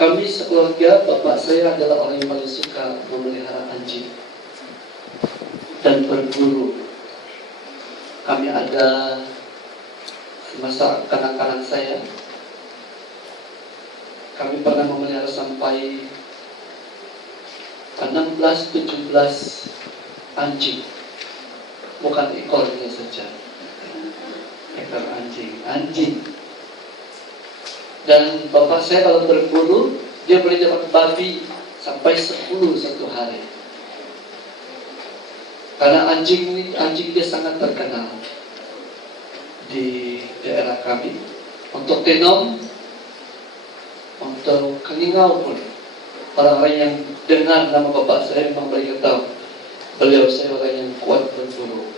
Kami sekeluarga, bapak saya adalah orang yang paling suka memelihara anjing dan berburu. Kami ada masa kanak-kanak saya, kami pernah memelihara sampai 16-17 anjing, bukan ekornya saja, ekor anjing. Dan bapak saya kalau berburu, dia boleh dapat babi sampai 10 satu hari. Karena anjing dia sangat terkenal di daerah kami. Untuk tenom, untuk keningau pun, orang-orang yang dengar nama bapak saya memang mereka tahu beliau saya orang yang kuat berburu.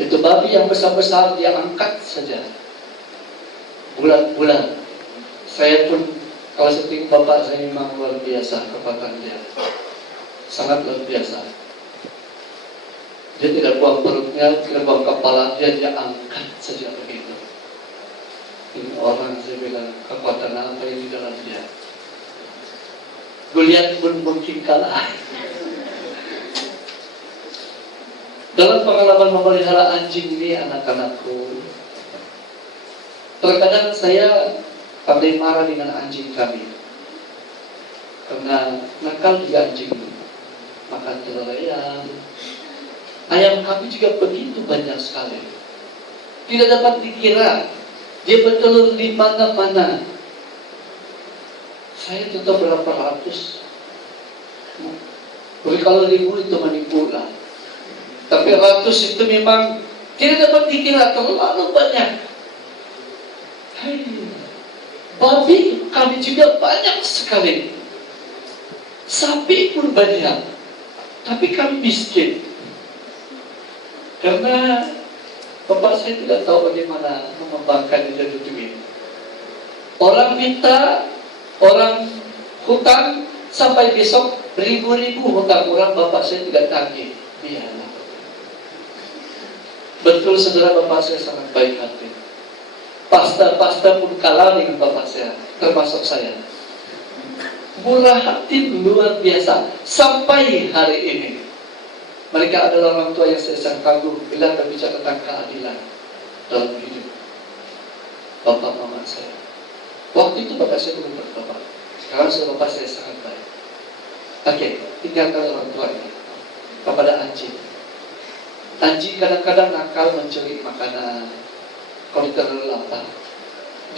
Itu babi yang besar-besar dia angkat saja bulan-bulan. Saya pun kalau seperti bapak saya memang luar biasa kekuatan dia, sangat luar biasa. Dia tidak buang perutnya, tidak buang kepala, dia angkat saja begitu. Ini orang saya bilang kekuatan apa yang di dalam dia. Goliat pun mungkin kalah. Dalam pengalaman memelihara anjing ini anak-anakku, terkadang saya pandai marah dengan anjing kami karena nakal juga anjing, makan telur ayam. Ayam kami juga begitu banyak sekali, tidak dapat dikira. Dia bertelur di mana-mana. Saya tetap berapa ratus, kalau 1000 itu menipu lah. Tapi ratus itu memang tidak dapat dikira, terlalu banyak. Babi kami juga banyak sekali, sapi pun banyak, tapi kami miskin karena bapak saya tidak tahu bagaimana mengembangkan jadi duit. Orang minta, orang hutang sampai besok ribu-ribu hutang orang, bapak saya tidak tagih. Biarlah. Betul saudara, bapak saya sangat baik hati. Pasta pun kalah dengan bapak saya, termasuk saya. Murah hati luar biasa sampai hari ini. Mereka adalah orang tua yang saya sangat kagum bila berbicara tentang keadilan dalam hidup. Bapak mama saya. Waktu itu bapak saya belum berbapak. Sekarang bapak saya sangat baik. Oke, tinggalkan orang tua ini kepada anjing. Anjing kadang-kadang nakal mencuri makanan. Kalau terlalu lapar,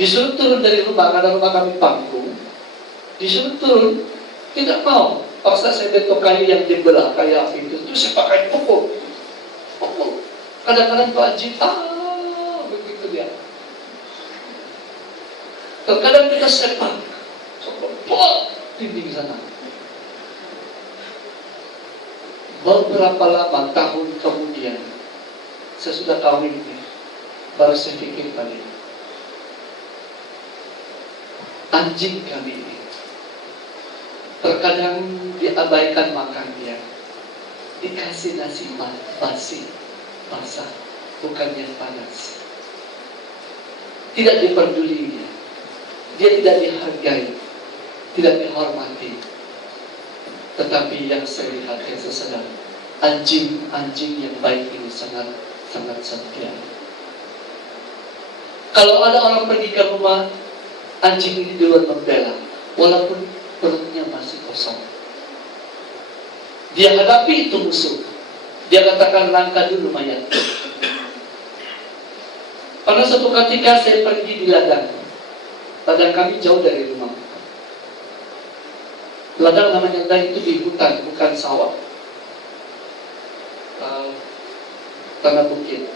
disuruh turun dari rumah, karena rumah kami panggung, disuruh turun, tidak mau. Paksa saya betok kayu yang dibelah kayak api itu saya pakai pukul. Kadang-kadang tuh anjing, begitu dia. Terkadang kita sepak, dinding sana. Beberapa lama tahun kemudian, saya sudah kawin ini. Baru saya pikir balik, anjing kami ini terkadang diabaikan makan dia, dikasih nasi basi, basah, bukan yang panas. Tidak diperdulinya, dia tidak dihargai, tidak dihormati. Tetapi yang saya lihat, yang saya sadar, anjing yang baik ini sangat setia. Kalau ada orang pergi ke rumah, anjing ini duluan membela, walaupun perutnya masih kosong. Dia hadapi itu musuh. Dia katakan langkah dulu mayat. Pada suatu ketika saya pergi di ladang. Ladang kami jauh dari rumah. Ladang namanya ladang itu di hutan, bukan sawah. Tanah bukit.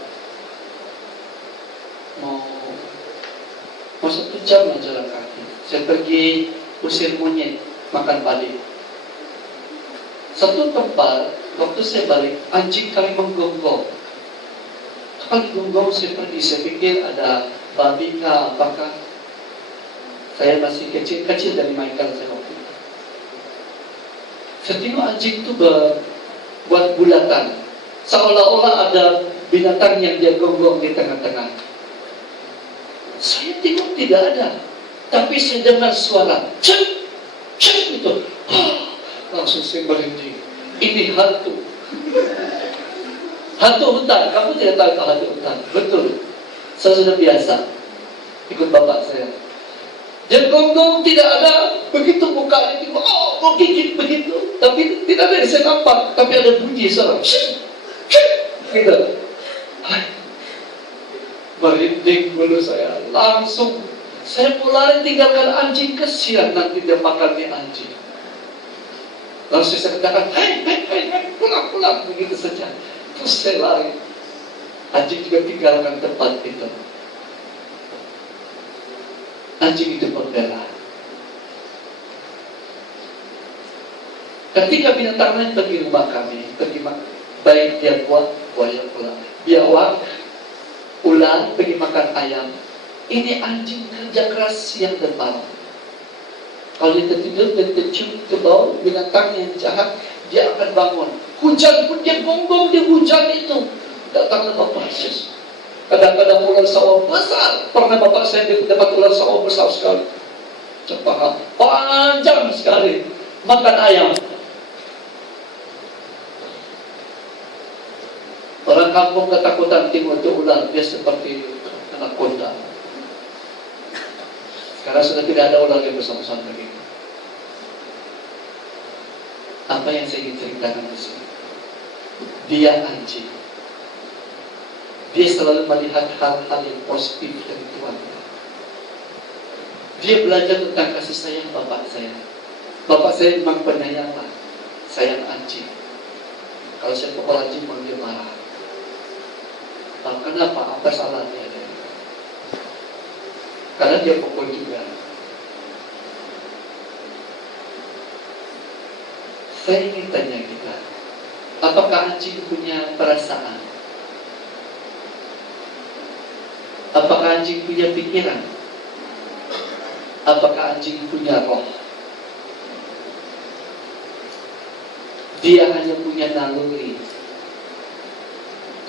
Mau 1 jam jalan kaki. Saya pergi usir monyet, makan padi. Satu tempat, waktu saya balik, anjing kami menggonggong. Kali gonggong saya pergi, saya pikir ada babi kah, apakah. Saya masih kecil dari mainkan saya waktu itu. Saya tengok anjing itu buat bulatan, seolah-olah ada binatang yang dia gonggong di tengah-tengah. Saya tengok tidak ada, tapi saya dengar suara, cek. itu. Langsung saya merinding. Ini hantu. Hantu hutan. Kamu tidak tahu itu hantu hutan? Betul. Saya sudah biasa ikut bapak saya. Gonggong tidak ada, begitu bukanya itu, mau gigit begitu, tapi tidak ada yang saya nampak, tapi ada bunyi suara, gitu. Merinding bulu saya, langsung saya lari tinggalkan anjing, kesian nanti dia makan mie anjing. Langsung saya katakan, hei, pulang, begitu saja. Terus saya lari, anjing juga tinggalkan tempat itu. Anjing itu membela. Ketika binatang lain pergi rumah kami, baik dia buaya ular, biawak, ular pergi makan ayam. Ini anjing kerja keras siang dan malam. Kalau dia tertidur dan tercium ke bau binatang yang jahat, dia akan bangun. Hujan pun dia gonggong di hujan itu. Datanglah Bapak Yesus. Kadang-kadang ular sawah besar. Pernah bapak saya dapat ular sawah besar sekali. Cepat, panjang sekali. Makan ayam. Orang kampung ketakutan timur itu ular. Dia seperti anaconda. Sekarang sudah tidak ada ular yang besar-besar lagi. Apa yang saya ingin ceritakan di sini? Dia anjing. Dia selalu melihat hal-hal yang positif dari Tuhan. Dia belajar tentang kasih sayang bapak saya. Bapak saya memang penyayang lah. Sayang anjing. Kalau saya pukul anjing, dia marah. Kenapa? Apa salahnya? Karena dia pukul juga. Saya ingin tanya kita, apakah anjing punya perasaan? Apakah anjing punya pikiran? Apakah anjing punya roh? Dia hanya punya naluri,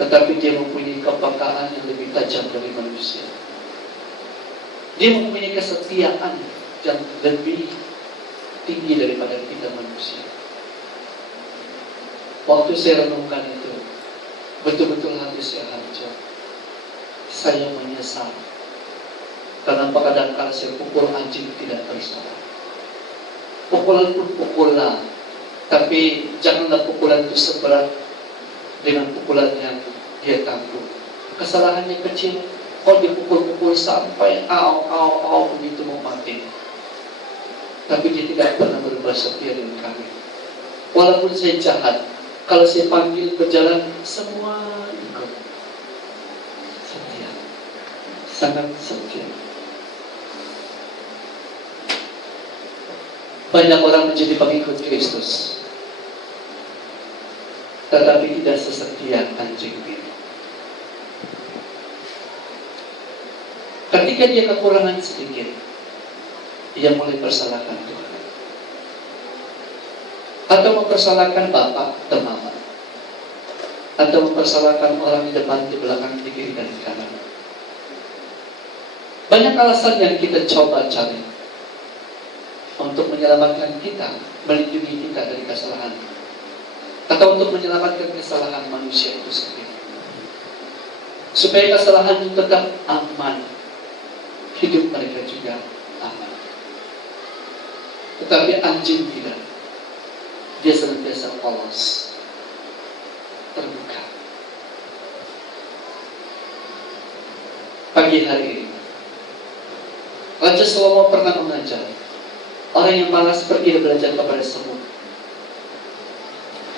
tetapi dia mempunyai kepekaan yang lebih tajam dari manusia. Dia mempunyai kesetiaan yang lebih tinggi daripada kita manusia. Waktu saya renungkan itu, betul-betul hati saya hancur. Saya menyesal. Kenapa kadang-kadang saya pukul anjing tidak bersalah. Pukulan pun pukulan, tapi janganlah pukulan itu seberat dengan pukulan yang dia tanggung. Kesalahannya kecil, kalau dipukul-pukul sampai au begitu mau mati. Tapi dia tidak pernah berubah setia dengan kami. Walaupun saya jahat, kalau saya panggil berjalan, semua ikut. Setia, sangat setia. Banyak orang menjadi pengikut Kristus, tetapi tidak sesetia anjing ini. Ketika dia kekurangan sedikit, dia mulai persalahkan Tuhan, atau mempersalahkan bapak atau mama, atau mempersalahkan orang di depan, di belakang, di kiri dan di kanan. Banyak alasan yang kita coba cari untuk menyelamatkan kita, melindungi kita dari kesalahan, atau untuk menyelamatkan kesalahan manusia itu sendiri, supaya kesalahan itu tetap aman, hidup mereka juga aman. Tetapi anjing tidak. Dia senantiasa polos, terbuka. Pagi hari ini, Raja Salomo pernah mengajar orang yang malas pergi belajar kepada semut.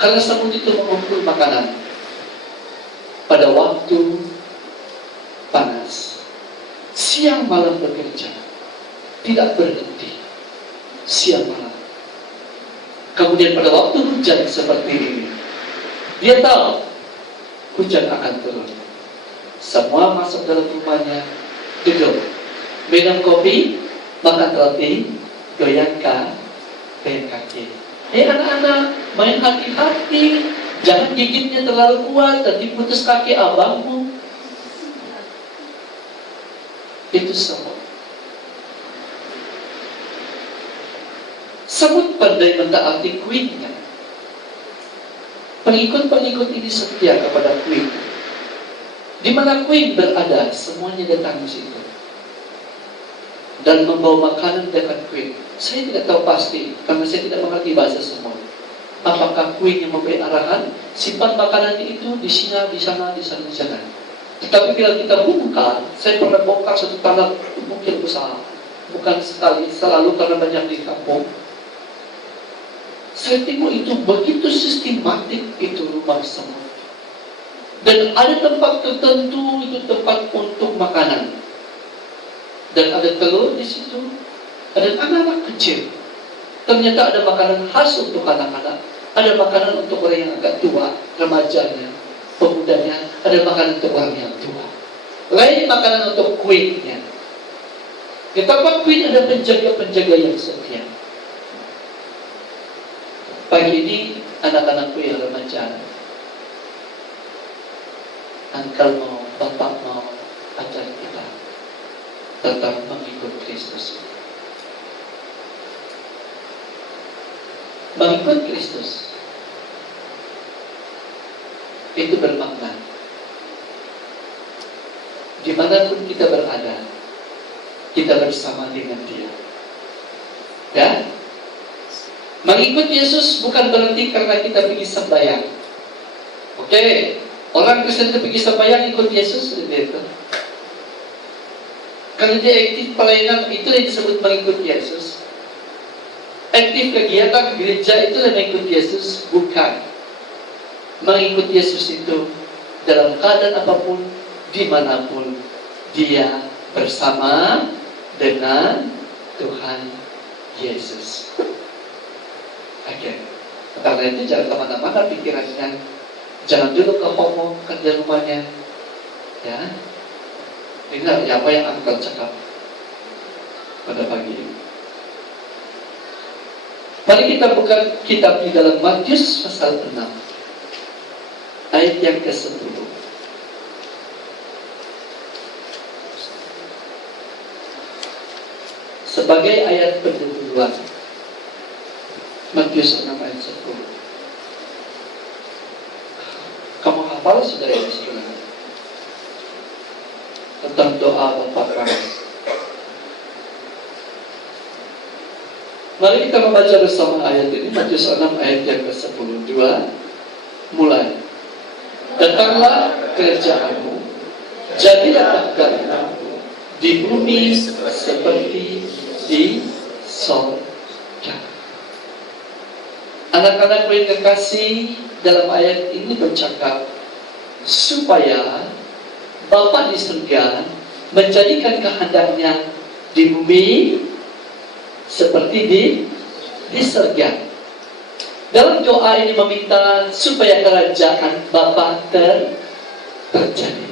Karena semut itu mengumpul makanan pada waktu panas, siang malam bekerja, tidak berhenti, siang malam. Kemudian pada waktu hujan seperti ini, dia tahu hujan akan turun. Semua masuk dalam rumahnya, duduk, minum kopi, makan roti, goyang kaki. Anak-anak, main hati-hati, jangan gigitnya terlalu kuat, nanti putus kaki abangmu. Itu semua. Semut pandai mentaati kuingnya. Pengikut-pengikut ini setia kepada kuing. Di mana kuing berada, semuanya datang di situ dan membawa makanan dekat kuing. Saya tidak tahu pasti karena saya tidak mengerti bahasa semut. Apakah kuing yang memberi arahan, simpan makanan itu di sini, di sana, di sana, di sana. Tetapi bila kita buka, saya pernah bongkar satu tanah mungkin besar, bukan sekali, selalu karena banyak di kampung. Saya tengok itu begitu sistematik itu rumah semut. Dan ada tempat tertentu itu tempat untuk makanan. Dan ada telur di situ, ada anak-anak kecil. Ternyata ada makanan khas untuk anak-anak, ada makanan untuk orang yang agak tua, remajanya, pemudanya, ada makanan untuk orang yang tua. Lain makanan untuk kuingnya. Di tempat kuing ada penjaga-penjaga yang setia. Pagi ini anak-anakku yang remaja, Uncle mau, Bapak mau ajar kita tentang mengikut Kristus. Mengikut Kristus itu bermakna dimanapun kita berada, kita bersama dengan Dia. Ya, mengikut Yesus bukan berarti karena kita pergi sembahyang. Oke, orang Kristen itu pergi sembahyang ikut Yesus, gitu. Karena dia aktif pelayanan, itu yang disebut mengikut Yesus. Aktif kegiatan gereja itu yang mengikut Yesus, bukan. Mengikut Yesus itu dalam keadaan apapun, dimanapun dia bersama dengan Tuhan Yesus. Oke. Karena itu jangan kemana-mana pikirannya. Jangan dulu ke homo kerja rumahnya. Ya. Dengar apa yang akan cakap pada pagi ini. Mari kita buka kitab di dalam Matius pasal 6 ayat yang ke-10. Sebagai ayat pendahuluan. Matius 6 ayat 10. Kamu hafal saudara yang sebenarnya tentang doa Bapa kami. Mari kita membaca bersama ayat ini, Matius 6 ayat yang ke-10. 2, mulai. Datanglah kerajaanmu, jadilah kehendakmu di bumi seperti di sorga. Anak-anak yang kekasih, dalam ayat ini bercakap supaya Bapa di surga menjadikan kehendaknya di bumi seperti di surga. Dalam doa ini meminta supaya kerajaan Bapa terjadi.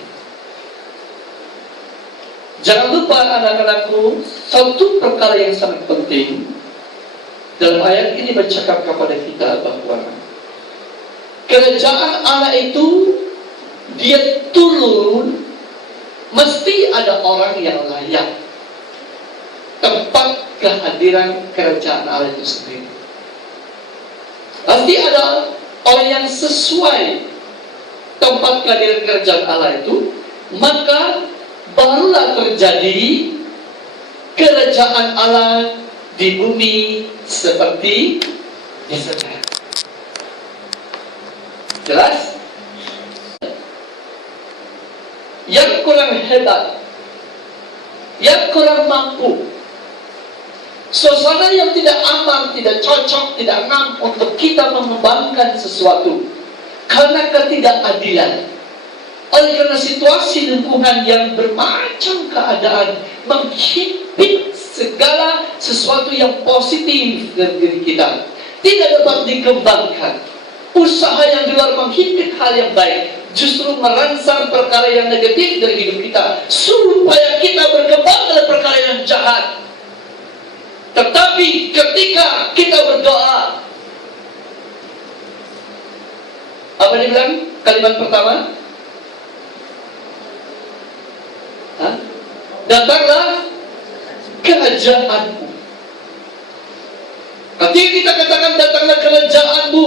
Jangan lupa anak-anakku, satu perkara yang sangat penting dalam ayat ini bercakap kepada kita bahwa kerajaan Allah itu dia turun, mesti ada orang yang layak tempat kehadiran kerajaan Allah itu sendiri. Pasti ada orang yang sesuai tempat kehadiran kerajaan Allah itu, maka barulah terjadi kerajaan Allah di bumi seperti di surga. Jelas? Yang kurang hebat, yang kurang mampu, suasana yang tidak aman, tidak cocok, tidak ngam untuk kita mengembangkan sesuatu karena ketidakadilan. Oleh karena situasi lingkungan yang bermacam keadaan menghimpit segala sesuatu yang positif dari diri kita, tidak dapat dikembangkan. Usaha yang di luar menghimpit hal yang baik, justru merangsang perkara yang negatif dari hidup kita, supaya kita berkembang dalam perkara yang jahat. Tetapi ketika kita berdoa, apa dia bilang? Kalimat pertama, datanglah kerajaanmu. Ketika kita katakan datanglah kerajaanmu,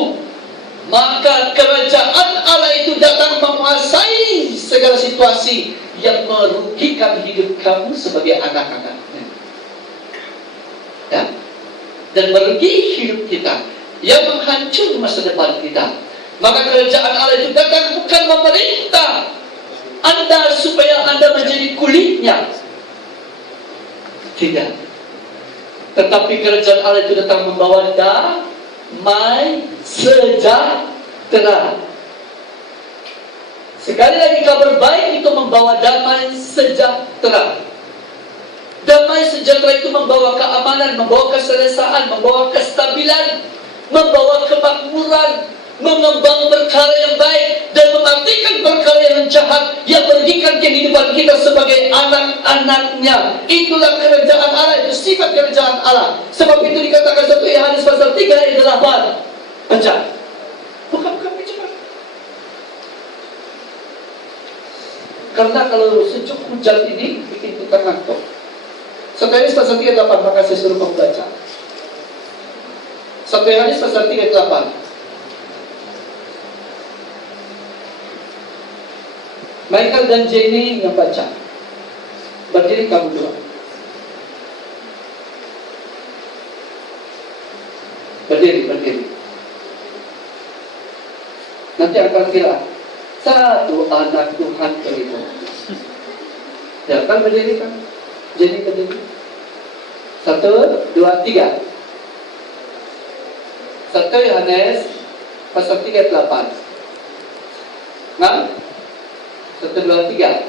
maka kerajaan Allah itu datang menguasai segala situasi yang merugikan hidup kamu sebagai anak-anaknya, ya, dan merugi hidup kita, yang menghancur masa depan kita. Maka kerajaan Allah itu datang bukan memerintah Anda supaya Anda menjadi kulitnya, tidak. Tetapi kerajaan Allah itu datang membawa damai sejahtera. Sekali lagi, kabar baik itu membawa damai sejahtera. Damai sejahtera itu membawa keamanan, membawa keselesaan, membawa kestabilan, membawa kemakmuran, mengembang perkara yang baik dan mematikan perkara yang jahat yang merugikan kehidupan kita sebagai anak-anaknya. Itulah kerajaan Allah, itu sifat kerajaan Allah. Sebab itu dikatakan 1 Yohanes pasal 3 ayat 8. Baca. Bukan bicara. Karena kalau sejuk hujan ini bikin kita ngantuk. 1 Yohanes pasal 3 ayat 8, maka saya suruh kamu baca. 1 Yohanes pasal 3 ayat 8. Michael dan Jenny yang baca. Berdiri kamu dua. Berdiri. Nanti akan kira satu anak Tuhan itu. Ya kan, berdiri kan? Jenny berdiri. 1, 2, 3. 1 Yohanes pasal 3 ayat 8. Nah, 1, 2, 3.